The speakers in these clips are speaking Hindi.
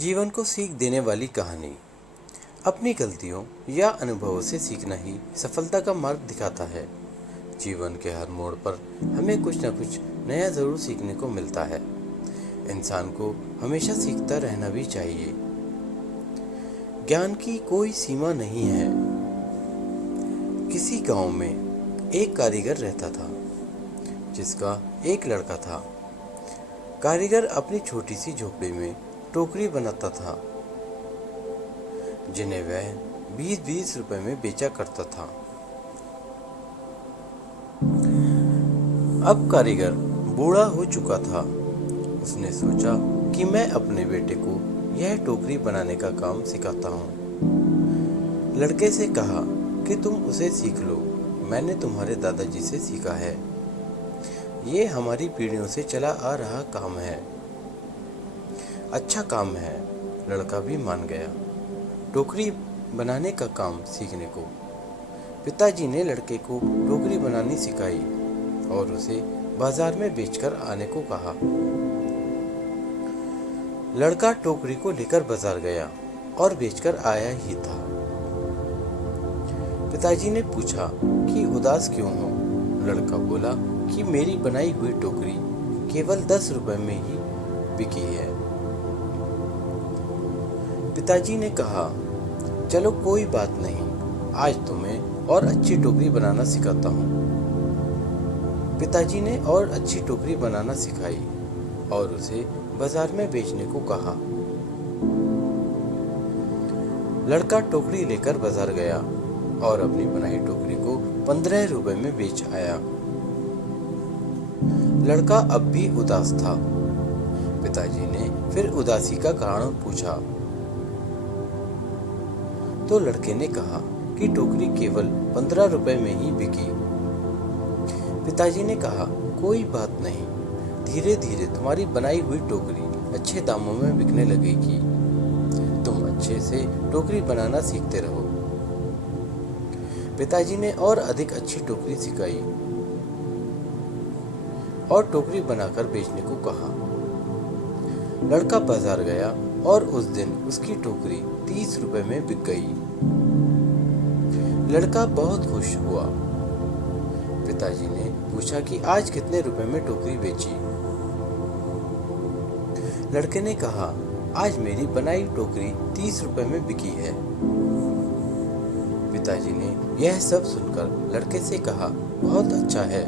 जीवन को सीख देने वाली कहानी। अपनी गलतियों या अनुभवों से सीखना ही सफलता का मार्ग दिखाता है। जीवन के हर मोड़ पर हमें कुछ न कुछ नया ज़रूर सीखने को मिलता है। इंसान को हमेशा सीखता रहना भी चाहिए। ज्ञान की कोई सीमा नहीं है। किसी गांव में एक कारीगर रहता था, जिसका एक लड़का था। कारीगर अपनी छोटी सी झोपड़ी में टोकरी बनाता था, जिन्हें वह 20-20 रुपए में बेचा करता था। अब कारीगर बूढ़ा हो चुका था। उसने सोचा कि मैं अपने बेटे को यह टोकरी बनाने का काम सिखाता हूँ। लड़के से कहा कि तुम उसे सीख लो, मैंने तुम्हारे दादाजी से सीखा है। ये हमारी पीढ़ियों से चला आ रहा काम है। अच्छा काम है, लड़का भी मान गया टोकरी बनाने का काम सीखने को। पिताजी ने लड़के को टोकरी बनानी सिखाई और उसे बाजार में बेचकर आने को कहा। लड़का टोकरी को लेकर बाजार गया और बेचकर आया ही था। पिताजी ने पूछा कि उदास क्यों हो? लड़का बोला कि मेरी बनाई हुई टोकरी केवल 10 रुपए में ही बिकी है। पिताजी ने कहा, चलो कोई बात नहीं, आज तुम्हें और अच्छी टोकरी बनाना सिखाता हूँ। पिताजी ने और अच्छी टोकरी बनाना सिखाई और उसे बाजार में बेचने को कहा। लड़का टोकरी लेकर बाजार गया और अपनी बनाई टोकरी को 15 रुपए में बेच आया। लड़का अब भी उदास था। पिताजी ने फिर उदासी का कारण पूछा तो लड़के ने कहा कि टोकरी केवल 15 रुपए में ही बिकी। पिताजी ने कहा, कोई बात नहीं, धीरे धीरे तुम्हारी बनाई हुई टोकरी अच्छे दामों में बिकने लगेगी। तुम अच्छे से टोकरी बनाना सीखते रहो। पिताजी ने और अधिक अच्छी टोकरी सिखाई और टोकरी बनाकर बेचने को कहा। लड़का बाजार गया और उस दिन उसकी टोकरी 30 रुपए में बिक गई। लड़का बहुत खुश हुआ। पिताजी ने पूछा कि आज कितने रुपए में टोकरी बेची? लड़के ने कहा, आज मेरी बनाई टोकरी 30 रुपए में बिकी है। पिताजी ने यह सब सुनकर लड़के से कहा, बहुत अच्छा है,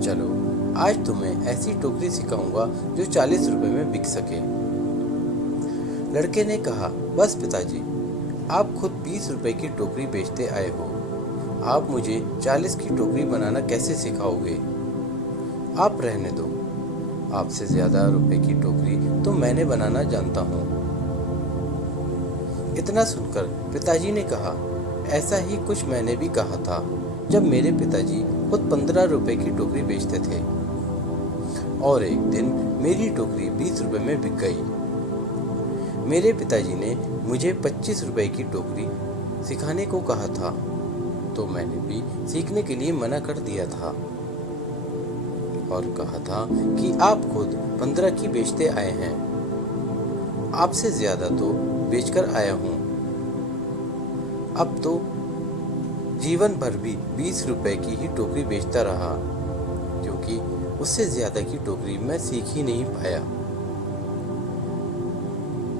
चलो आज तुम्हें ऐसी टोकरी सिखाऊंगा जो 40 रुपए में बिक सके। लड़के ने कहा, बस पिताजी, आप खुद 20 रुपए की टोकरी बेचते आए हो, आप मुझे 40 की टोकरी बनाना कैसे सिखाओगे? आप रहने दो, आपसे ज्यादा रुपए की टोकरी तो मैंने बनाना जानता हूँ। इतना सुनकर पिताजी ने कहा, ऐसा ही कुछ मैंने भी कहा था जब मेरे पिताजी खुद 15 रुपए की टोकरी बेचते थे और एक दिन मेरी टोकरी 20 रुपए में बिक गई। मेरे पिताजी ने मुझे 25 रुपए की टोकरी सिखाने को कहा था, तो मैंने भी सीखने के लिए मना कर दिया था और कहा था कि आप खुद 15 की बेचते आए हैं, आपसे ज्यादा तो बेचकर आया हूँ। अब तो जीवन भर भी 20 रुपए की ही टोकरी बेचता रहा, क्योंकि उससे ज्यादा की टोकरी मैं सीख ही नहीं पाया।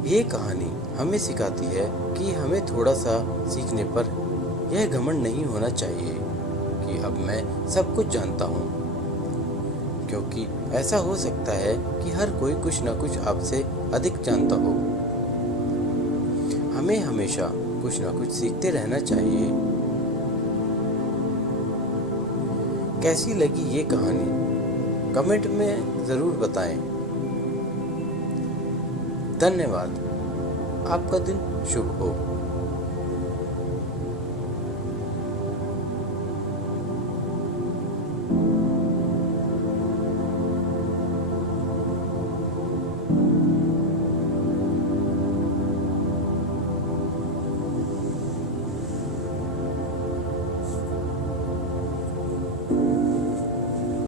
ये कहानी हमें सिखाती है कि हमें थोड़ा सा सीखने पर यह घमंड नहीं होना चाहिए कि अब मैं सब कुछ जानता हूँ, क्योंकि ऐसा हो सकता है कि हर कोई कुछ न कुछ आपसे अधिक जानता हो। हमें हमेशा कुछ न कुछ सीखते रहना चाहिए। कैसी लगी ये कहानी कमेंट में ज़रूर बताएं। धन्यवाद। आपका दिन शुभ हो।